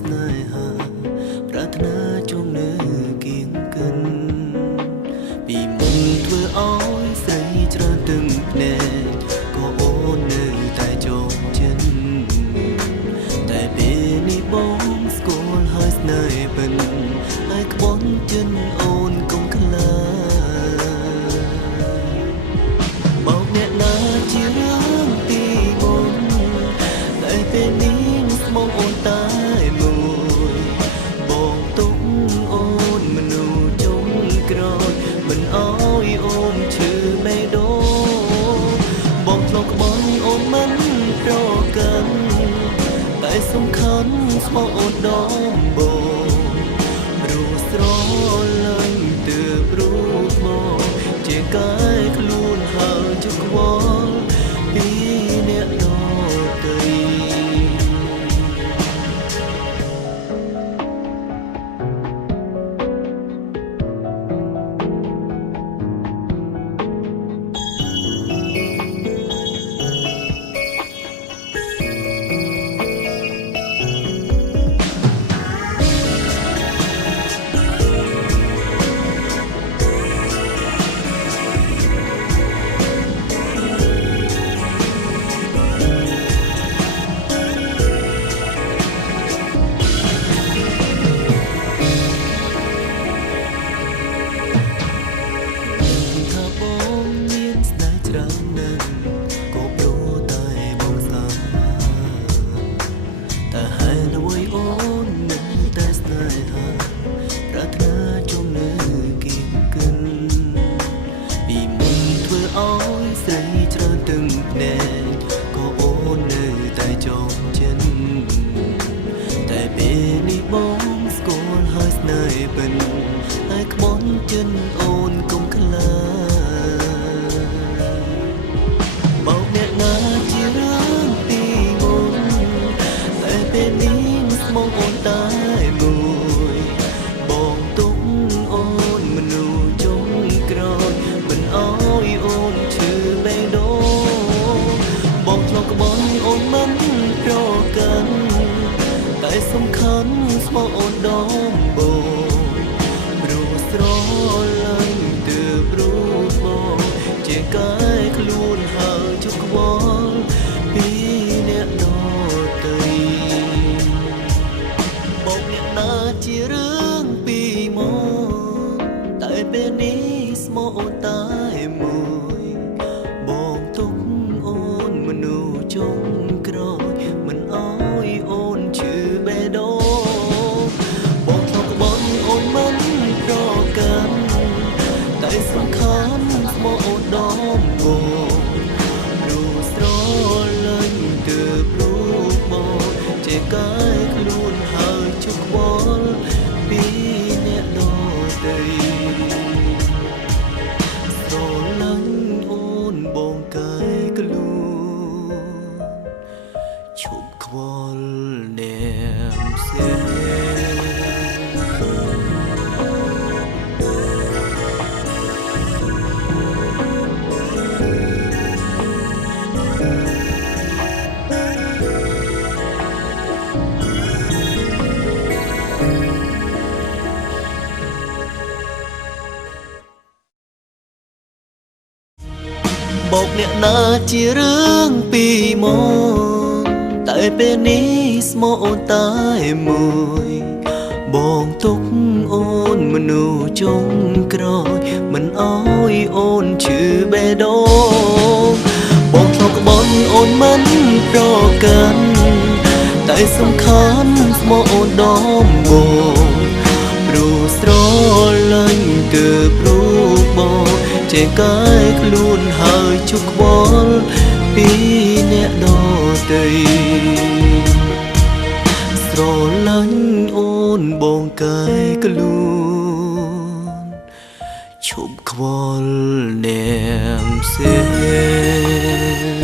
ស្នេហាប្រាថ្នាចង់នៅគៀងកិនពីមុនធ្វើឲ្យស្រីច្រើនទឹងភ្នែកក៏អូននៅតែចងចិនតែពេលនេះបងស្គាល់ហើយស្នេហ៍ពិនហើយក្បន់ចិនអូនកុំខ្លាចបោកអ្នកណាជារឿងទីមុនតែពេលនេះស្មងអូនតែមួយបងទុកអូនមនុស្សចុងក្រោយមិនអោយអូនឈឺបេះដូងបងធ្លាប់ក្បន់អូនមិនប្រកាន់តែសំខាន់ស្មងអូនដំបងព្រោះស្រលាញ់ទើបរូបមកជាកាយខ្លួនហើយជខ្វល់ពីអ្នកដទៃស្រីច្រើនទឹងភ្នែកក៏អូននៅតែចងចិនតែពេលនេះបងស្គាល់ហើយស្នេហ៍ពិនហើយក្បន់ចិនអូនកុំខ្លាចបោកអ្នកណាជារឿងទីមុនតែពេលនេះស្មងអូនតែមួយបងទុកអូនមនុស្សចុងក្រោយមិនអោយអូនឈឺបេះដូងបងធ្លាប់ក្បន់អូនមិនប្រកាន់តែសំខាន់ស្មងអូនដំបងព្រោះស្រលាញ់ទើបរូបមកជាកាយខ្លួនហើយជខ្វល់ពីអ្នកដទៃបងអ្នកណាជារឿងពីមកតែពេលនេះស្មងអូនតែមួយបងទុកអូនមនុស្សចុងក្រោយមិនអោយអូនឈឺបេះដូងបងធ្លាប់ក្បន់អូនមិនប្រកាន់តែសំខាន់ស្មងអូនដំបងព្រោះស្រលាញ់ទើបរូបមកជាកាយខ្លួនហើយជខ្វល់ពីអ្នកដទៃស្រលាញ់អូនបងកាយខ្លួនឈប់ខ្វល់អ្នកផ្សេងបោកអ្នកណាជារឿងពីមកតែពេលនេះស្មងអូនតែមួយបងទុកអូនមនុស្សចុងក្រោយមិនអោយអូនឈឺបេះដូងបងធ្លាប់ក្បន់អូនមិនប្រកាន់តែសំខាន់ស្មងអូនដំបងព្រោះស្រលាញ់ទើបរូបមកជាកាយខ្លួនហើយជខ្វល់ពីអ្នកដទៃស្រលាញ់អូនបងកាយខ្លួនឈប់ខ្វល់អ្នកផ្សេង